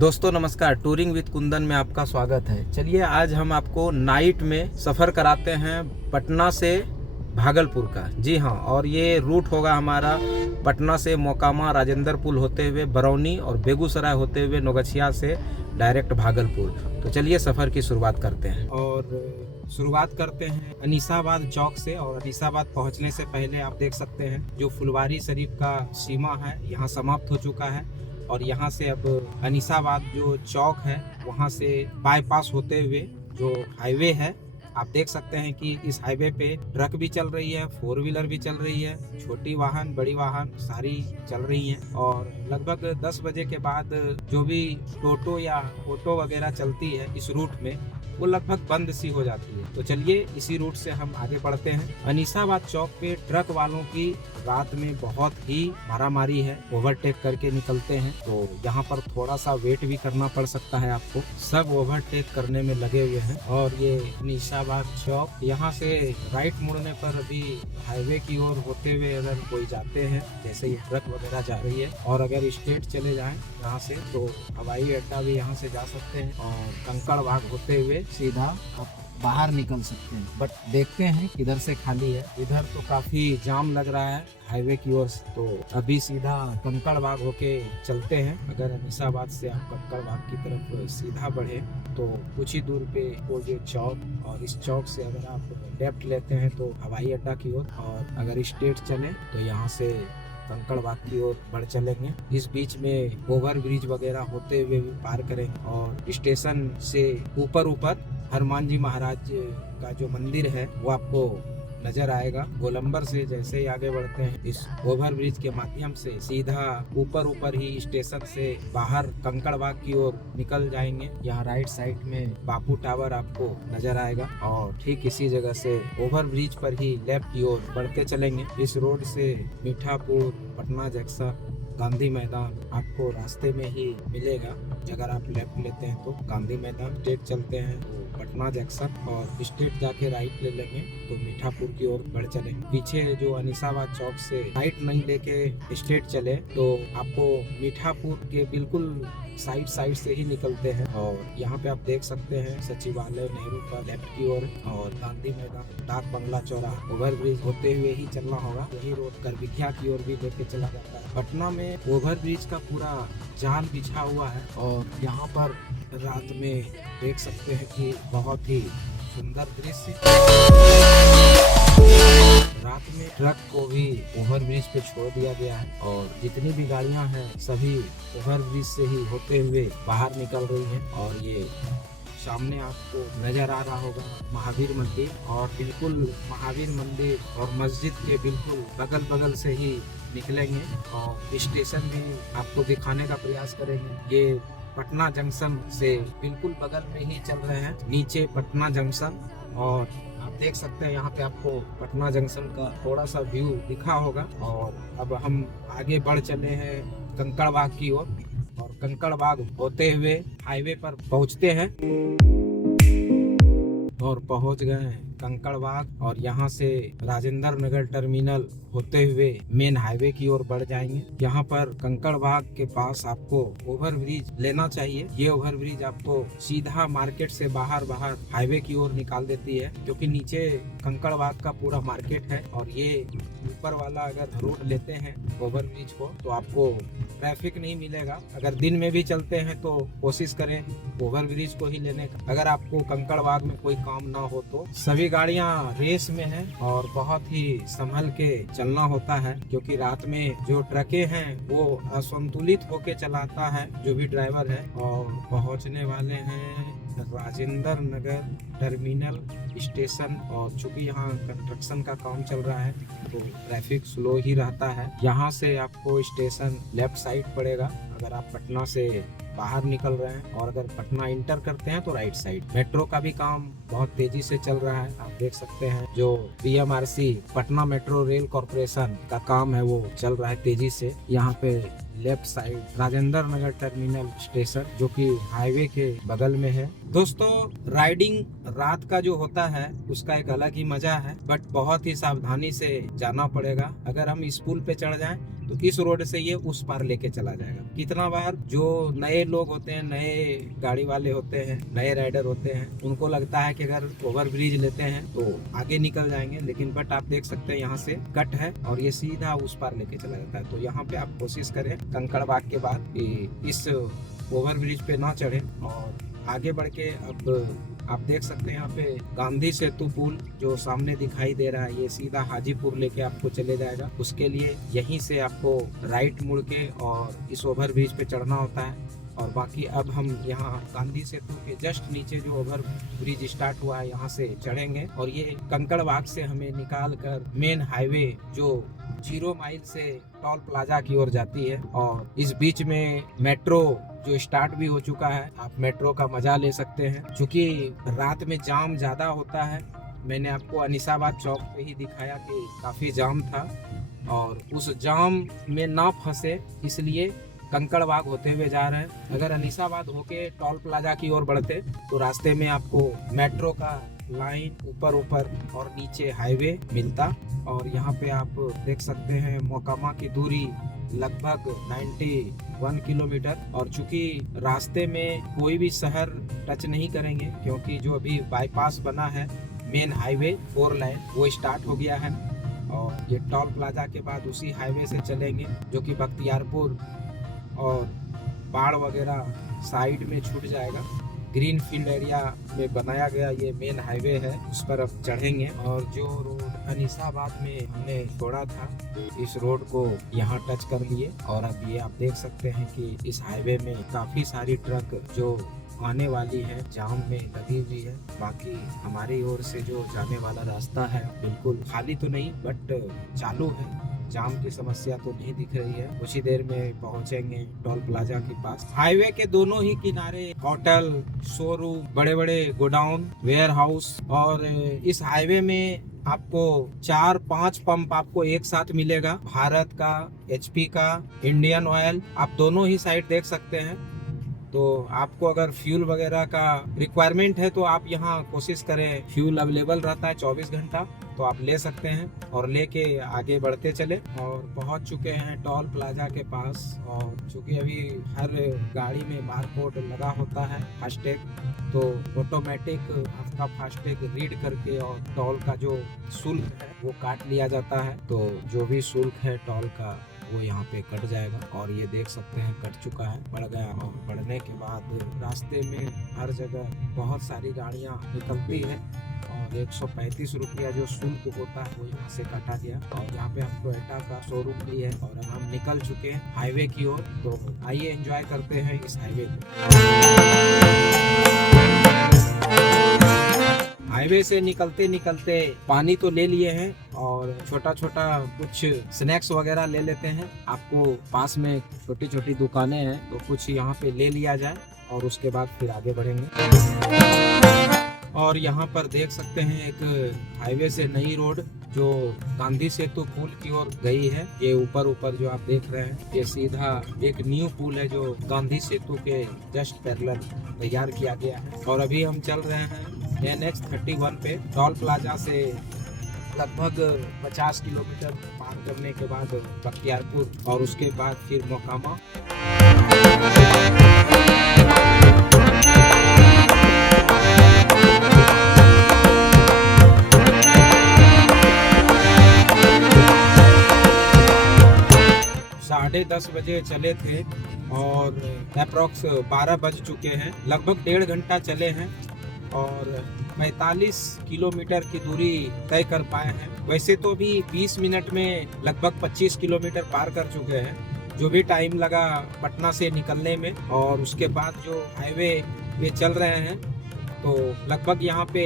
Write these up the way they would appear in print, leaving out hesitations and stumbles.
दोस्तों नमस्कार, touring with Kundan में आपका स्वागत है। चलिए आज हम आपको नाइट में सफ़र कराते हैं पटना से भागलपुर का। जी हाँ, और ये रूट होगा हमारा पटना से मोकामा राजेंद्र पुल होते हुए बरौनी और बेगूसराय होते हुए नौगछिया से डायरेक्ट भागलपुर। तो चलिए सफ़र की शुरुआत करते हैं और शुरुआत करते हैं अनीसाबाद चौक से। और अनीसाबाद पहुंचने से पहले आप देख सकते हैं जो फुलवारी शरीफ का सीमा है यहाँ समाप्त हो चुका है और यहाँ से अब अनीसाबाद जो चौक है वहाँ से बाईपास होते हुए जो हाईवे है आप देख सकते हैं कि इस हाईवे पे ट्रक भी चल रही है, 4 व्हीलर भी चल रही है, छोटी वाहन बड़ी वाहन सारी चल रही हैं। और लगभग 10 बजे के बाद जो भी टोटो या ऑटो वगैरह चलती है इस रूट में वो लगभग बंद सी हो जाती है। तो चलिए इसी रूट से हम आगे बढ़ते हैं। अनीसाबाद चौक पे ट्रक वालों की रात में बहुत ही मारामारी है, ओवरटेक करके निकलते हैं। तो यहाँ पर थोड़ा सा वेट भी करना पड़ सकता है आपको। सब ओवरटेक करने में लगे हुए हैं। और ये अनीसाबाद चौक, यहाँ से राइट मुड़ने पर अभी हाईवे की ओर होते हुए अगर कोई जाते हैं, जैसे ये ट्रक वगैरह जा रही है, और अगर स्ट्रेट चले जाएं यहाँ से तो हवाई अड्डा भी यहाँ से जा सकते हैं और कंकड़बाग होते हुए सीधा आप बाहर निकल सकते हैं। बट देखते हैं किधर से खाली है। इधर तो काफी जाम लग रहा है हाईवे की ओर, तो अभी सीधा कंकड़बाग होके चलते हैं। अगर अनीसाबाद से आप कंकड़बाग की तरफ सीधा बढ़े तो कुछ ही दूर पे वो जो चौक, और इस चौक से अगर आप लेफ्ट लेते हैं तो हवाई अड्डा की ओर, और अगर स्ट्रेट चले तो यहाँ से कंकड़बाग की ओर बढ़ चलेंगे। इस बीच में ओवर ब्रिज वगैरह होते हुए भी पार करेंगे और स्टेशन से ऊपर हनुमान जी महाराज का जो मंदिर है वो आपको नजर आएगा। गोलंबर से जैसे ही आगे बढ़ते हैं इस ओवर ब्रिज के माध्यम से सीधा ऊपर ही स्टेशन से बाहर कंकड़बाग की ओर निकल जाएंगे। यहाँ राइट साइड में बापू टावर आपको नजर आएगा और ठीक इसी जगह से ओवर ब्रिज पर ही लेफ्ट की ओर बढ़ते चलेंगे। इस रोड से मीठापुर, पटना जंक्शन, गांधी मैदान आपको रास्ते में ही मिलेगा। अगर आप लेफ्ट लेते हैं तो गांधी मैदान, स्ट्रेट चलते हैं तो पटना जंक्शन, और स्ट्रेट जाके राइट ले लेंगे तो मीठापुर की ओर बढ़ चलेंगे। पीछे जो अनीसाबाद चौक से राइट नहीं लेके स्ट्रेट चले तो आपको मीठापुर के बिल्कुल साइड से ही निकलते हैं। और यहाँ पे आप देख सकते हैं सचिवालय नेहरू का लेफ्ट की ओर, और गांधी मैदान, डाक बंगला चौराहा, ओवर ब्रिज होते हुए ही चलना होगा। यही रोड करबिखिया की ओर भी लेके चला जाता है। पटना में ओवर ब्रिज का पूरा जाल बिछा हुआ है और यहाँ पर रात में देख सकते हैं कि बहुत ही सुंदर दृश्य। रात में ट्रक को भी ओवर ब्रिज पे छोड़ दिया गया है और जितनी भी गाड़ियां हैं सभी ओवर ब्रिज से ही होते हुए बाहर निकल रही हैं। और ये सामने आपको नजर आ रहा होगा महावीर मंदिर, और बिल्कुल महावीर मंदिर और मस्जिद के बिल्कुल बगल से ही निकलेंगे और स्टेशन भी आपको दिखाने का प्रयास करेंगे। ये पटना जंक्शन से बिल्कुल बगल में ही चल रहे हैं, नीचे पटना जंक्शन, और आप देख सकते हैं यहाँ पे आपको पटना जंक्शन का थोड़ा सा व्यू दिखा होगा। और अब हम आगे बढ़ चले हैं कंकड़बाग की ओर, और कंकड़बाग होते हुए हाईवे पर पहुँचते हैं और पहुँच गए हैं कंकड़बाग। और यहाँ से राजेंद्र नगर टर्मिनल होते हुए मेन हाईवे की ओर बढ़ जाएंगे। यहाँ पर कंकड़बाग के पास आपको ओवर ब्रिज लेना चाहिए। ये ओवर ब्रिज आपको सीधा मार्केट से बाहर हाईवे की ओर निकाल देती है, क्योंकि नीचे कंकड़बाग का पूरा मार्केट है। और ये ऊपर वाला अगर रोड लेते हैं ओवर ब्रिज को तो आपको ट्रैफिक नहीं मिलेगा। अगर दिन में भी चलते हैं तो कोशिश करें ओवर ब्रिज को ही लेने का। अगर आपको कंकड़बाग में कोई काम ना हो तो सभी गाड़ियां रेस में हैं और बहुत ही संभल के चलना होता है, क्योंकि रात में जो ट्रकें हैं वो असंतुलित होके चलाता है जो भी ड्राइवर है। और पहुंचने वाले हैं राजेंद्र नगर टर्मिनल स्टेशन, और चूंकि यहाँ कंस्ट्रक्शन का काम चल रहा है तो ट्रैफिक स्लो ही रहता है। यहाँ से आपको स्टेशन लेफ्ट साइड पड़ेगा अगर आप पटना से बाहर निकल रहे हैं, और अगर पटना इंटर करते हैं तो राइट साइड। मेट्रो का भी काम बहुत तेजी से चल रहा है, आप देख सकते हैं जो PMRC Patna metro rail corporation का काम है वो चल रहा है तेजी से। यहाँ पे left side Rajendra Nagar terminal station, जो कि हाईवे के बगल में है। दोस्तों, राइडिंग रात का जो होता है उसका एक अलग ही मजा है, बट बहुत ही सावधानी से जाना पड़ेगा। अगर हम इस पुल पे चढ़ जाएं तो इस रोड से ये उस पार लेके चला जाएगा। कितना बार जो नए लोग होते हैं, नए गाड़ी वाले होते हैं, नए राइडर होते हैं, उनको लगता है कि अगर ओवर ब्रिज लेते हैं तो आगे निकल जाएंगे, लेकिन बट आप देख सकते हैं यहाँ से कट है और ये सीधा उस पार लेके चला जाता है। तो यहाँ पे आप कोशिश करें कंकड़बाग के बाद कि इस ओवर ब्रिज पे ना चढ़े और आगे बढ़ के अब आप देख सकते हैं यहाँ पे गांधी सेतु पुल जो सामने दिखाई दे रहा है, ये सीधा हाजीपुर लेके आपको चले जाएगा। उसके लिए यहीं से आपको राइट मुड़ के और इस ओवर ब्रिज पे चढ़ना होता है। और बाकी अब हम यहाँ गांधी सेतु के जस्ट नीचे जो ओवर ब्रिज स्टार्ट हुआ है यहाँ से चढ़ेंगे और ये कंकड़बाग से हमें निकाल कर मेन हाईवे जो 0 माइल से टोल प्लाजा की ओर जाती है। और इस बीच में मेट्रो जो स्टार्ट भी हो चुका है, आप मेट्रो का मजा ले सकते हैं। क्योंकि रात में जाम ज्यादा होता है, मैंने आपको अनिसाबाद चौक पे ही दिखाया कि काफी जाम था और उस जाम में ना फंसे इसलिए कंकड़बाग होते हुए जा रहे हैं। अगर अनिसाबाद होके टोल प्लाजा की ओर बढ़ते तो रास्ते में आपको मेट्रो का लाइन ऊपर और नीचे हाईवे मिलता। और यहाँ पे आप देख सकते हैं मोकामा की दूरी लगभग 91 किलोमीटर। और चूंकि रास्ते में कोई भी शहर टच नहीं करेंगे क्योंकि जो अभी बाईपास बना है मेन हाईवे 4 लाइन वो स्टार्ट हो गया है और ये टोल प्लाजा के बाद उसी हाईवे से चलेंगे जो कि बख्तियारपुर और बाढ़ वगैरह साइड में छूट जाएगा। ग्रीन फील्ड एरिया में बनाया गया ये मेन हाईवे है, उस पर अब चढ़ेंगे। और जो रोड अनिसाबाद में हमने छोड़ा था इस रोड को यहाँ टच कर लिए और अब ये आप देख सकते हैं कि इस हाईवे में काफी सारी ट्रक जो आने वाली है जाम में लगी हुई है। बाकी हमारी ओर से जो जाने वाला रास्ता है बिल्कुल खाली तो नहीं बट चालू है, जाम की समस्या तो नहीं दिख रही है। कुछ ही देर में पहुंचेंगे टोल प्लाजा के पास। हाईवे के दोनों ही किनारे होटल, शोरूम, बड़े बड़े गोडाउन, वेयर हाउस और इस हाईवे में आपको 4-5 पंप आपको एक साथ मिलेगा। भारत का, HP का, इंडियन ऑयल, आप दोनों ही साइड देख सकते हैं। तो आपको अगर फ्यूल वगैरह का रिक्वायरमेंट है तो आप यहाँ कोशिश करें, फ्यूल अवेलेबल रहता है 24 घंटा, तो आप ले सकते हैं और लेके आगे बढ़ते चले। और पहुंच चुके हैं टोल प्लाजा के पास। और चूंकि अभी हर गाड़ी में बारकोड लगा होता है फास्टैग, तो ऑटोमेटिक आपका फास्टैग रीड करके और टोल का जो शुल्क है वो काट लिया जाता है। तो जो भी शुल्क है टोल का वो यहाँ पे कट जाएगा और ये देख सकते हैं कट चुका है, बढ़ गया। और बढ़ने के बाद रास्ते में हर जगह बहुत सारी गाड़ियाँ निकलती है और 135 रुपया जो शुल्क होता है वो यहाँ से काटा गया। और यहाँ पे आपको टोयोटा का शोरूम भी है और अब हम निकल चुके हैं हाईवे की ओर। तो आइए एंजॉय करते हैं इस हाईवे को। हाईवे से निकलते निकलते पानी तो ले लिए हैं और छोटा छोटा कुछ स्नैक्स वगैरह ले लेते हैं। आपको पास में छोटी छोटी दुकानें हैं तो कुछ यहाँ पे ले लिया जाए और उसके बाद फिर आगे बढ़ेंगे। और यहाँ पर देख सकते हैं एक हाईवे से नई रोड जो गांधी सेतु पुल की ओर गई है। ये ऊपर जो आप देख रहे हैं ये सीधा एक न्यू पुल है जो गांधी सेतु के जस्ट पैरेलल तैयार किया गया है। और अभी हम चल रहे हैं NH 31 पे। टोल प्लाजा से लगभग 50 किलोमीटर पार करने के बाद बख्तियारपुर और उसके बाद फिर मोकामा। साढ़े 10 बजे चले थे और अप्रॉक्स 12 बज चुके हैं। लगभग 1.5 घंटा चले हैं और 45 किलोमीटर की दूरी तय कर पाए हैं। वैसे तो भी 20 मिनट में लगभग 25 किलोमीटर पार कर चुके हैं, जो भी टाइम लगा पटना से निकलने में। और उसके बाद जो हाईवे पे चल रहे हैं तो लगभग यहाँ पे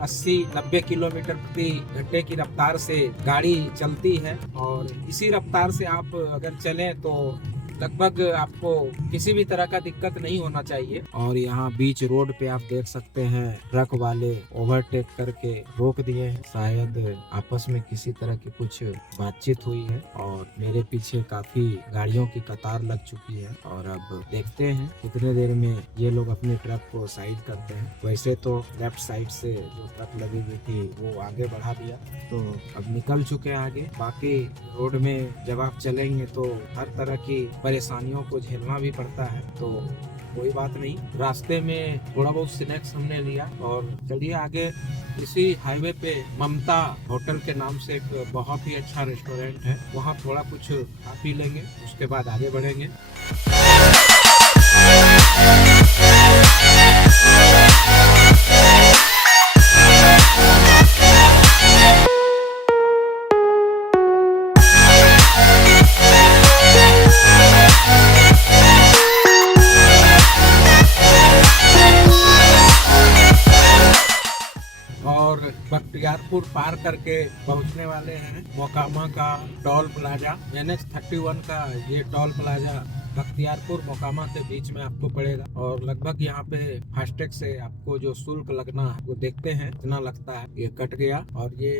80-90 किलोमीटर प्रति घंटे की रफ्तार से गाड़ी चलती है। और इसी रफ्तार से आप अगर चलें तो लगभग आपको किसी भी तरह का दिक्कत नहीं होना चाहिए। और यहाँ बीच रोड पे आप देख सकते हैं ट्रक वाले ओवरटेक करके रोक दिए हैं, शायद आपस में किसी तरह की कुछ बातचीत हुई है। और मेरे पीछे काफी गाड़ियों की कतार लग चुकी है और अब देखते हैं कितने देर में ये लोग अपने ट्रक को साइड करते हैं। वैसे तो लेफ्ट साइड से जो ट्रक लगी हुई थी वो आगे बढ़ा दिया, तो अब निकल चुके हैं आगे। बाकी रोड में जब आप चलेंगे तो हर तरह की परेशानियों को झेलना भी पड़ता है, तो कोई बात नहीं। रास्ते में थोड़ा बहुत स्नैक्स हमने लिया और चलिए आगे। इसी हाईवे पे ममता होटल के नाम से एक बहुत ही अच्छा रेस्टोरेंट है, वहाँ थोड़ा कुछ खा पी लेंगे, उसके बाद आगे बढ़ेंगे। और बख्तियारपुर पार करके पहुंचने वाले हैं मोकामा का टोल प्लाजा। NH-31 का ये टोल प्लाजा बख्तियारपुर मोकामा के बीच में आपको पड़ेगा और लगभग यहाँ पे फास्टैग से आपको जो शुल्क लगना है वो देखते हैं कितना लगता है। ये कट गया और ये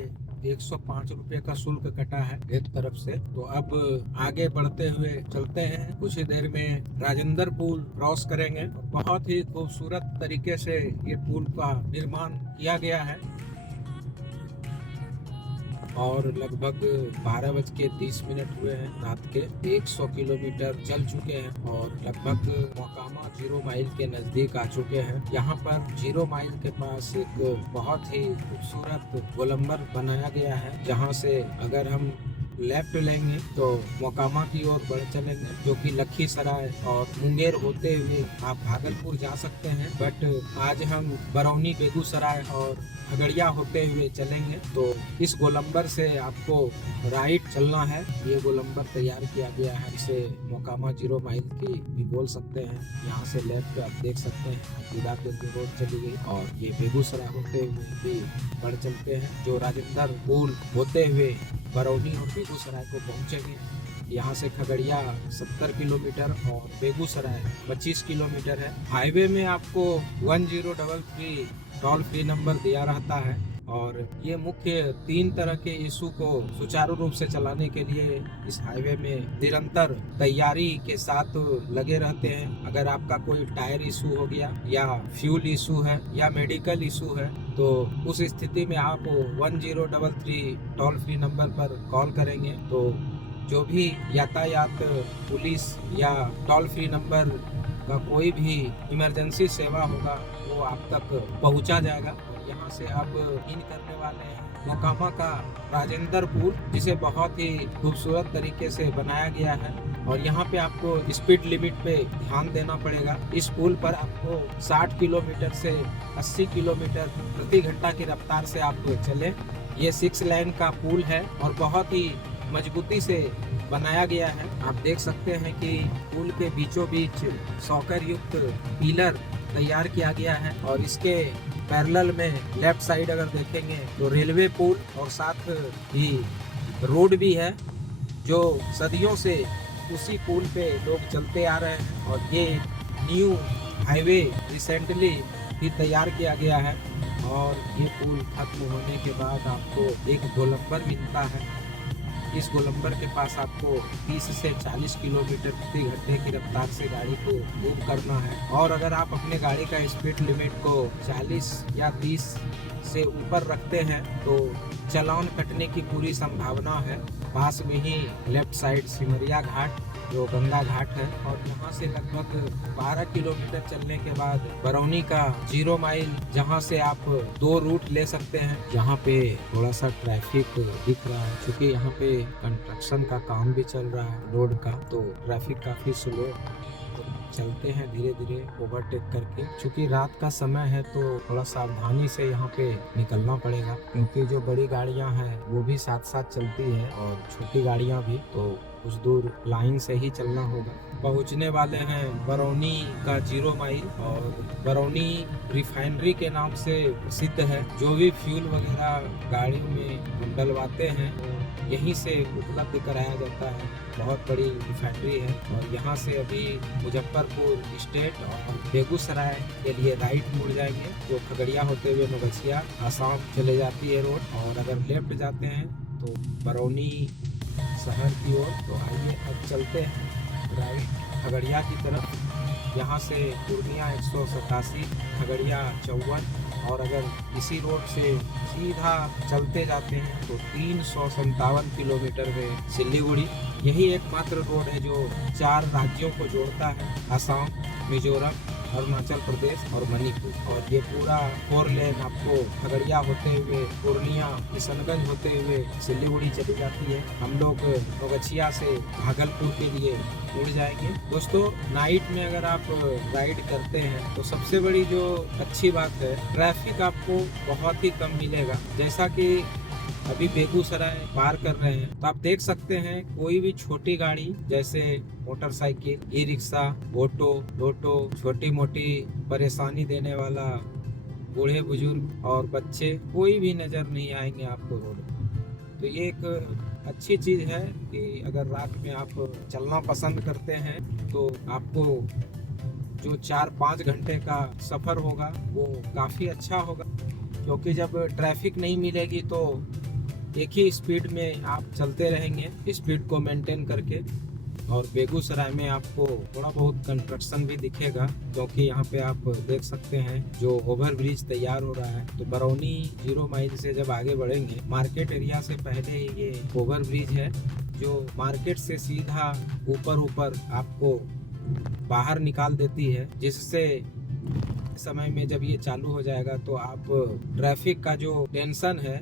105 रुपए का शुल्क कटा है एक तरफ से। तो अब आगे बढ़ते हुए चलते हैं, कुछ ही देर में राजेंद्र पुल क्रॉस करेंगे। बहुत ही खूबसूरत तरीके से ये पुल का निर्माण किया गया है और लगभग 12:30 हुए हैं रात के। 100 किलोमीटर चल चुके हैं और लगभग मोकामा 0 माइल के नजदीक आ चुके हैं। यहाँ पर 0 माइल के पास एक बहुत ही खूबसूरत गोलंबर बनाया गया है, जहाँ से अगर हम लेफ्ट लेंगे तो मोकामा की ओर बढ़ चलेंगे, जो कि लखीसराय और मुंगेर होते हुए आप भागलपुर जा सकते हैं। बट आज हम बरौनी, बेगूसराय और खगड़िया होते हुए चलेंगे। तो इस गोलंबर से आपको राइट चलना है। ये गोलंबर तैयार किया गया है, इसे मोकामा 0 माइल की भी बोल सकते हैं। यहाँ से लेफ्ट आप देख सकते हैं गुदापुर की रोड चली गई और ये बेगूसराय होते हुए भी बढ़ चलते हैं, जो राजेंद्र पुल होते हुए बरौनी और बेगूसराय को पहुंचेंगे। यहाँ से खगड़िया 70 किलोमीटर और बेगूसराय 25 किलोमीटर है। हाईवे में आपको 1033 टोल फ्री नंबर दिया रहता है और ये मुख्य 3 तरह के इशू को सुचारू रूप से चलाने के लिए इस हाईवे में निरंतर तैयारी के साथ लगे रहते हैं। अगर आपका कोई टायर इशू हो गया या फ्यूल इशू है या मेडिकल इशू है, तो उस स्थिति में आप 1033 टोल फ्री नंबर पर कॉल करेंगे तो जो भी यातायात पुलिस या टोल फ्री नंबर का कोई भी इमरजेंसी सेवा होगा वो आप तक पहुंचा जाएगा। और यहाँ से आप इन करने वाले हैं मोकामा का राजेंद्र पुल, जिसे बहुत ही खूबसूरत तरीके से बनाया गया है और यहाँ पे आपको स्पीड लिमिट पे ध्यान देना पड़ेगा। इस पुल पर आपको 60 किलोमीटर से 80 किलोमीटर प्रति घंटा की रफ्तार से आप चलें। ये 6 लेन का पुल है और बहुत ही मजबूती से बनाया गया है। आप देख सकते हैं कि पुल के बीचों बीच सॉकर युक्त पिलर तैयार किया गया है और इसके पैरेलल में लेफ्ट साइड अगर देखेंगे तो रेलवे पुल और साथ ही रोड भी है, जो सदियों से उसी पुल पे लोग चलते आ रहे हैं। और ये न्यू हाईवे रिसेंटली ही तैयार किया गया है और ये पुल खत्म होने के बाद आपको एक गोलंबर मिलता है। इस गोलंबर के पास आपको 30 से 40 किलोमीटर प्रति घंटे की रफ्तार से गाड़ी को मूव करना है और अगर आप अपने गाड़ी का स्पीड लिमिट को 40 या 30 से ऊपर रखते हैं तो चालान कटने की पूरी संभावना है। पास में ही लेफ्ट साइड सिमरिया घाट जो गंगा घाट है और यहाँ से लगभग 12 किलोमीटर चलने के बाद बरौनी का 0 माइल, जहाँ से आप 2 रूट ले सकते हैं। यहाँ पे थोड़ा सा ट्रैफिक दिख रहा है क्योंकि यहाँ पे कंस्ट्रक्शन का काम भी चल रहा है रोड का, तो ट्रैफिक काफी स्लो है। तो चलते हैं धीरे धीरे ओवरटेक करके। क्योंकि रात का समय है तो थोड़ा सावधानी से यहाँ पे निकलना पड़ेगा, क्योंकि जो बड़ी गाड़ियाँ हैं वो भी साथ साथ चलती है और छोटी गाड़ियाँ भी, तो कुछ दूर लाइन से ही चलना होगा। पहुंचने वाले हैं बरौनी का 0 माइल, और बरौनी रिफाइनरी के नाम से प्रसिद्ध है। जो भी फ्यूल वगैरह गाड़ी में हम डलवाते हैं यहीं से उपलब्ध कराया जाता है। बहुत बड़ी रिफाइनरी है, और यहाँ से अभी मुजफ्फरपुर स्टेट और बेगूसराय के लिए राइट मुड़ जाएंगे, जो खगड़िया होते हुए नवगछिया आसाम चले जाती है रोड। और अगर लेफ्ट जाते हैं तो बरौनी शहर की ओर। तो आइए अब चलते हैं राइट खगड़िया की तरफ। यहाँ से पूर्णिया 187, खगड़िया 54, और अगर इसी रोड से सीधा चलते जाते हैं तो 357 किलोमीटर में सिल्लीगुड़ी। यही एकमात्र रोड है जो 4 राज्यों को जोड़ता है, असम, मिजोरम, अरुणाचल प्रदेश और मणिपुर। और ये पूरा 4 लेन आपको खगड़िया होते हुए पूर्णिया, किशनगंज होते हुए सिल्लीगुड़ी चली जाती है। हम लोग नवगछिया से भागलपुर के लिए उड़ जाएंगे। दोस्तों, नाइट में अगर आप राइड करते हैं तो सबसे बड़ी जो अच्छी बात है, ट्रैफिक आपको बहुत ही कम मिलेगा। जैसा कि अभी बेगूसराय पार कर रहे हैं तो आप देख सकते हैं कोई भी छोटी गाड़ी जैसे मोटरसाइकिल, ई रिक्शा, ऑटो, छोटी मोटी परेशानी देने वाला बूढ़े बुजुर्ग और बच्चे कोई भी नजर नहीं आएंगे आपको रोड पर। तो ये एक अच्छी चीज है कि अगर रात में आप चलना पसंद करते हैं तो आपको जो 4-5 घंटे का सफर होगा वो काफी अच्छा होगा, क्योंकि जब ट्रैफिक नहीं मिलेगी तो एक ही स्पीड में आप चलते रहेंगे, स्पीड को मेंटेन करके। और बेगूसराय में आपको थोड़ा बहुत कंस्ट्रक्शन भी दिखेगा, क्योंकि यहाँ पे आप देख सकते हैं जो ओवर ब्रिज तैयार हो रहा है। तो बरौनी 0 माइल से जब आगे बढ़ेंगे, मार्केट एरिया से पहले ही ये ओवर ब्रिज है, जो मार्केट से सीधा ऊपर आपको बाहर निकाल देती है, जिससे समय में जब ये चालू हो जाएगा तो आप ट्रैफिक का जो टेंशन है,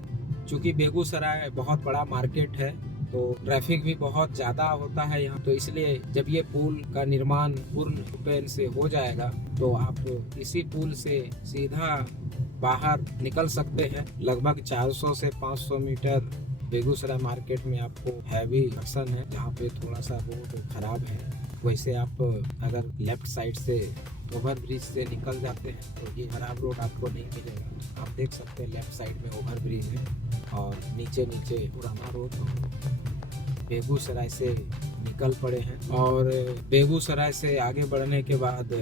चूँकि बेगूसराय बहुत बड़ा मार्केट है तो ट्रैफिक भी बहुत ज़्यादा होता है यहाँ, तो इसलिए जब ये पुल का निर्माण पूर्ण रूपेण से हो जाएगा तो आप इसी पुल से सीधा बाहर निकल सकते हैं। लगभग 400 से 500 मीटर बेगूसराय मार्केट में आपको हैवी सेक्शन है जहाँ पे थोड़ा सा रोड खराब है। वैसे आप अगर लेफ्ट साइड से ओवर ब्रिज से निकल जाते हैं तो ये खराब रोड आपको नहीं मिलेगा। आप देख सकते हैं लेफ्ट साइड में ओवर ब्रिज है और नीचे पुराना रोड। बेगूसराय से निकल पड़े हैं और बेगूसराय से आगे बढ़ने के बाद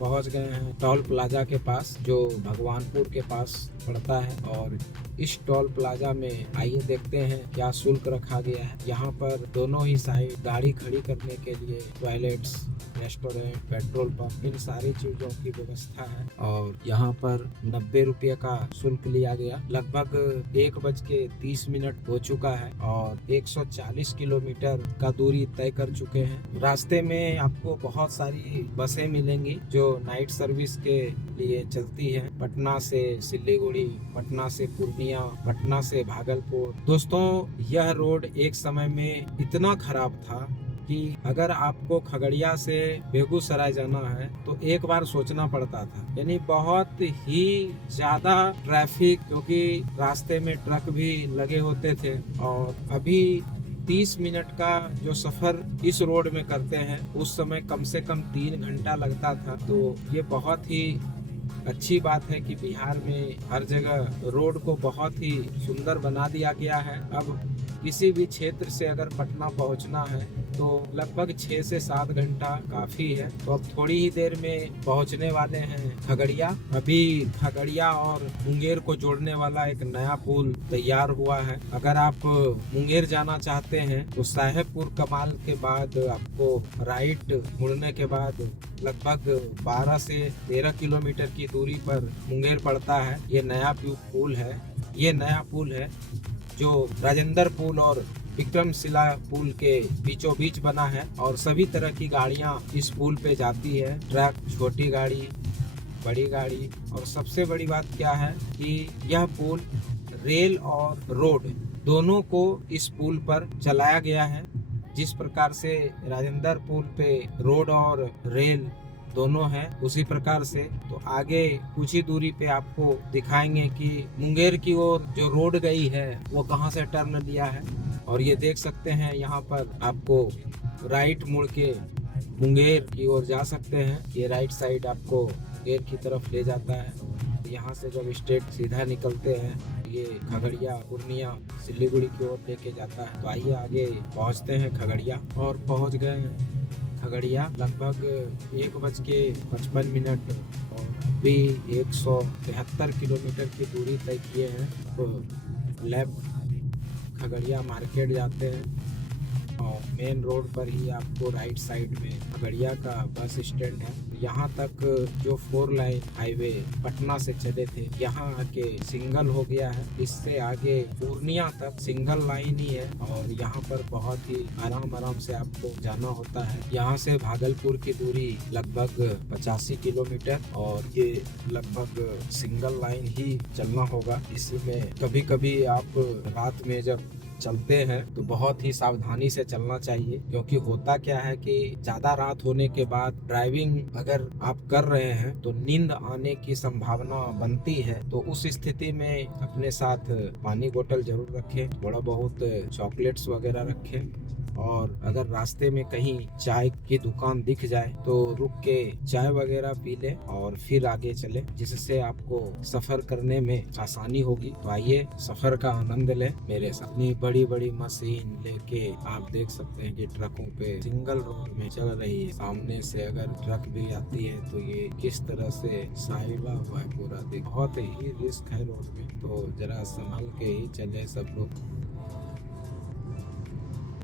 पहुंच गए हैं टोल प्लाजा के पास, जो भगवानपुर के पास पड़ता है। और इस टोल प्लाजा में आइए देखते हैं क्या शुल्क रखा गया है। यहाँ पर दोनों ही साइड गाड़ी खड़ी करने के लिए टॉयलेट्स, रेस्टोरेंट, पेट्रोल पंप, इन सारी चीजों की व्यवस्था है। और यहाँ पर 90 रुपये का शुल्क लिया गया। लगभग 1:30 हो चुका है और 140 किलोमीटर का दूरी तय कर चुके हैं। रास्ते में आपको बहुत सारी बसें मिलेंगी जो नाइट सर्विस के लिए चलती है, पटना से सिल्लीगुड़ी, पटना से पूर्णिया, पटना से भागलपुर। दोस्तों, यह रोड एक समय में इतना खराब था कि अगर आपको खगड़िया से बेगूसराय जाना है तो एक बार सोचना पड़ता था, यानी बहुत ही ज्यादा ट्रैफिक, क्योंकि रास्ते में ट्रक भी लगे होते थे। और अभी 30 मिनट का जो सफर इस रोड में करते हैं उस समय कम से कम 3 घंटा लगता था। तो ये बहुत ही अच्छी बात है कि बिहार में हर जगह रोड को बहुत ही सुंदर बना दिया गया है। अब किसी भी क्षेत्र से अगर पटना पहुंचना है तो लगभग 6 से 7 घंटा काफी है। तो अब थोड़ी ही देर में पहुंचने वाले हैं खगड़िया। अभी खगड़िया और मुंगेर को जोड़ने वाला एक नया पुल तैयार हुआ है। अगर आप मुंगेर जाना चाहते हैं तो साहेबपुर कमाल के बाद आपको राइट मुड़ने के बाद लगभग 12 से 13 किलोमीटर की दूरी पर मुंगेर पड़ता है। ये नया पुल है जो राजेंद्र पुल और विक्रमशिला पुल के बीचों बीच बना है और सभी तरह की गाड़ियां इस पुल पे जाती है, ट्रक, छोटी गाड़ी, बड़ी गाड़ी। और सबसे बड़ी बात क्या है कि यह पुल रेल और रोड दोनों को इस पुल पर चलाया गया है। जिस प्रकार से राजेंद्र पुल पे रोड और रेल दोनों है, उसी प्रकार से तो आगे कुछ ही दूरी पे आपको दिखाएंगे कि मुंगेर की ओर जो रोड गई है वो कहां से टर्न लिया है। और ये देख सकते हैं यहाँ पर आपको राइट मुड़ के मुंगेर की ओर जा सकते हैं। ये राइट साइड आपको मुंगेर की तरफ ले जाता है। यहाँ से जब स्ट्रेट सीधा निकलते हैं ये खगड़िया, पूर्णिया, सिलीगुड़ी की ओर लेके जाता है। तो आइए आगे पहुँचते हैं खगड़िया। और पहुँच गए हैं खगड़िया लगभग 1:55 और अभी 173 किलोमीटर की दूरी तय किए हैं। तो लेफ्ट खगड़िया मार्केट जाते हैं और मेन रोड पर ही आपको राइट साइड में खगड़िया का बस स्टैंड है। यहाँ तक जो 4 लाइन हाईवे पटना से चले थे यहाँ आके सिंगल हो गया है। इससे आगे पूर्णिया तक सिंगल लाइन ही है और यहाँ पर बहुत ही आराम से आपको जाना होता है। यहाँ से भागलपुर की दूरी लगभग 85 किलोमीटर और ये लगभग सिंगल लाइन ही चलना होगा। इसमें कभी कभी आप रात में जब चलते हैं तो बहुत ही सावधानी से चलना चाहिए, क्योंकि होता क्या है कि ज्यादा रात होने के बाद ड्राइविंग अगर आप कर रहे हैं तो नींद आने की संभावना बनती है। तो उस स्थिति में अपने साथ पानी बोतल जरूर रखें, थोड़ा बहुत चॉकलेट्स वगैरह रखें और अगर रास्ते में कहीं चाय की दुकान दिख जाए तो रुक के चाय वगैरह पी ले और फिर आगे चले, जिससे आपको सफर करने में आसानी होगी। तो आइए सफर का आनंद ले मेरे साथ। इतनी बड़ी बड़ी मशीन लेके आप देख सकते हैं कि ट्रकों पे सिंगल रोड में चल रही है। सामने से अगर ट्रक भी आती है तो ये किस तरह से साहिबा हुआ है पूरा। बहुत ही रिस्क है रोड में, तो जरा संभल के ही चले सब लोग।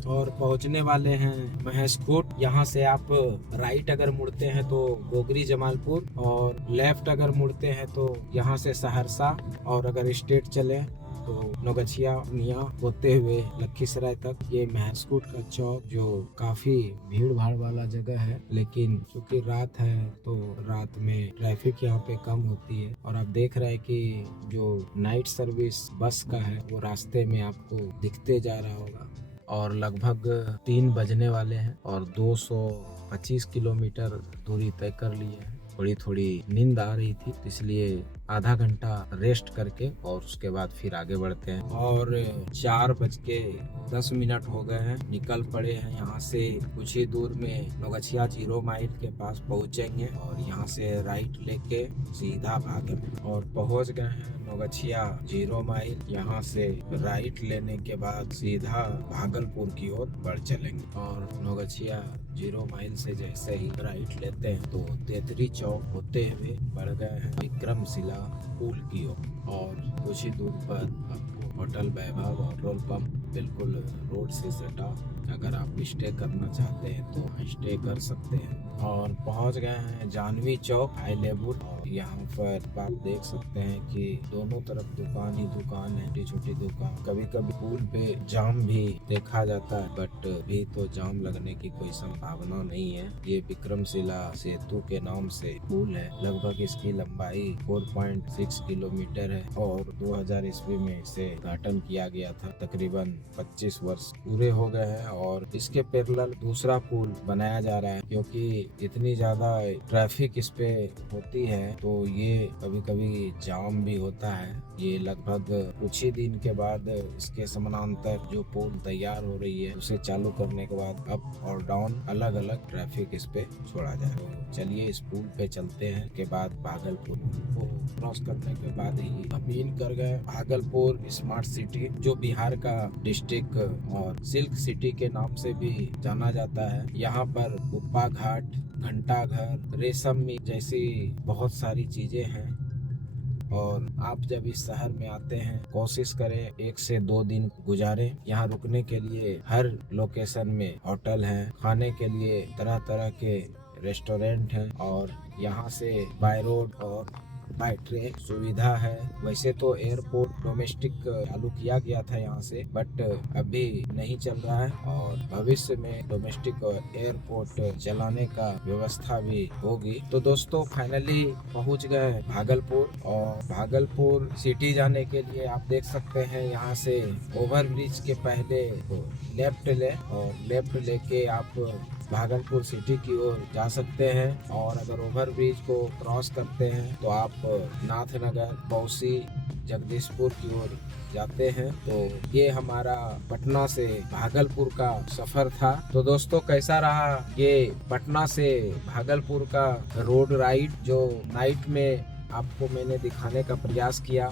और पहुंचने वाले हैं महेशखूंट। यहाँ से आप राइट अगर मुड़ते हैं तो गोगरी जमालपुर और लेफ्ट अगर मुड़ते हैं तो यहाँ से सहरसा, और अगर स्ट्रेट चले तो नौगछिया मिया होते हुए लखीसराय तक। ये महेशखूंट का चौक जो काफी भीड़ भाड़ वाला जगह है, लेकिन चूंकि रात है तो रात में ट्रैफिक यहाँ पे कम होती है। और आप देख रहे हैं कि जो नाइट सर्विस बस का है वो रास्ते में आपको दिखते जा रहा होगा। और लगभग 3 बजने वाले हैं और 225 किलोमीटर दूरी तय कर लिए हैं। थोड़ी नींद आ रही थी, इसलिए आधा घंटा रेस्ट करके और उसके बाद फिर आगे बढ़ते हैं। और 4:10 हो गए हैं, निकल पड़े हैं। यहाँ से कुछ ही दूर में नौगछिया 0 माइल के पास पहुँचेंगे और यहाँ से राइट लेके सीधा भागे और पहुँच गए हैं नौगछिया 0 माइल। यहाँ से राइट लेने के बाद सीधा भागलपुर की ओर बढ़ चलेंगे। और नौगछिया 0 माइल से जैसे ही राइट लेते हैं तो तेतरी चौक होते हुए बढ़ गए हैं विक्रमशिला पुल की ओर। और कुछ ही दूर पर आपको होटल वैभव और पेट्रोल पंप बिल्कुल रोड से सटा। अगर आप स्टे करना चाहते हैं तो स्टे कर सकते हैं। और पहुंच गए हैं जानवी चौक हाई लेवल। और यहाँ पर आप देख सकते हैं कि दोनों तरफ दुकान ही दुकान है, छोटी छोटी दुकान। कभी कभी पुल पे जाम भी देखा जाता है, बट अभी तो जाम लगने की कोई संभावना नहीं है। ये विक्रमशिला सेतु के नाम से पुल है। लगभग इसकी लंबाई 4.6 किलोमीटर है और 2000 ईस्वी में इसे उद्घाटन किया गया था। तकरीबन 25 वर्ष पूरे हो गए हैं और इसके पैरेलल दूसरा पुल बनाया जा रहा है, क्योंकि इतनी ज्यादा ट्रैफिक इस पे होती है तो ये कभी कभी जाम भी होता है। ये लगभग कुछ ही दिन के बाद इसके समानांतर जो पुल तैयार हो रही है उसे चालू करने के बाद अप और डाउन अलग अलग ट्रैफिक इस पे छोड़ा जाए। तो चलिए इस पुल पे चलते हैं। के बाद भागलपुर को क्रॉस करने के बाद ही हम इन कर गए भागलपुर स्मार्ट सिटी, जो बिहार का डिस्ट्रिक्ट और सिल्क सिटी के नाम से भी जाना जाता है। यहाँ पर कुप्पा घाट, घंटा घर, रेशम मिल जैसी बहुत सारी चीजें हैं। और आप जब इस शहर में आते हैं कोशिश करें 1 से 2 दिन गुजारें। यहाँ रुकने के लिए हर लोकेशन में होटल हैं, खाने के लिए तरह तरह के रेस्टोरेंट हैं और यहाँ से बाय रोड और बाय ट्रेन सुविधा है। वैसे तो एयरपोर्ट डोमेस्टिक चालू किया गया था यहाँ से, बट अभी नहीं चल रहा है और भविष्य में डोमेस्टिक एयरपोर्ट चलाने का व्यवस्था भी होगी। तो दोस्तों फाइनली पहुँच गए भागलपुर। और भागलपुर सिटी जाने के लिए आप देख सकते हैं यहाँ से ओवरब्रिज के पहले लेफ्ट ले और लेफ्ट लेके आप भागलपुर सिटी की ओर जा सकते हैं। और अगर ओवरब्रिज को क्रॉस करते हैं तो आप नाथनगर, बौसी जगदीशपुर की ओर जाते हैं। तो ये हमारा पटना से भागलपुर का सफर था। तो दोस्तों कैसा रहा ये पटना से भागलपुर का रोड राइड जो नाइट में आपको मैंने दिखाने का प्रयास किया।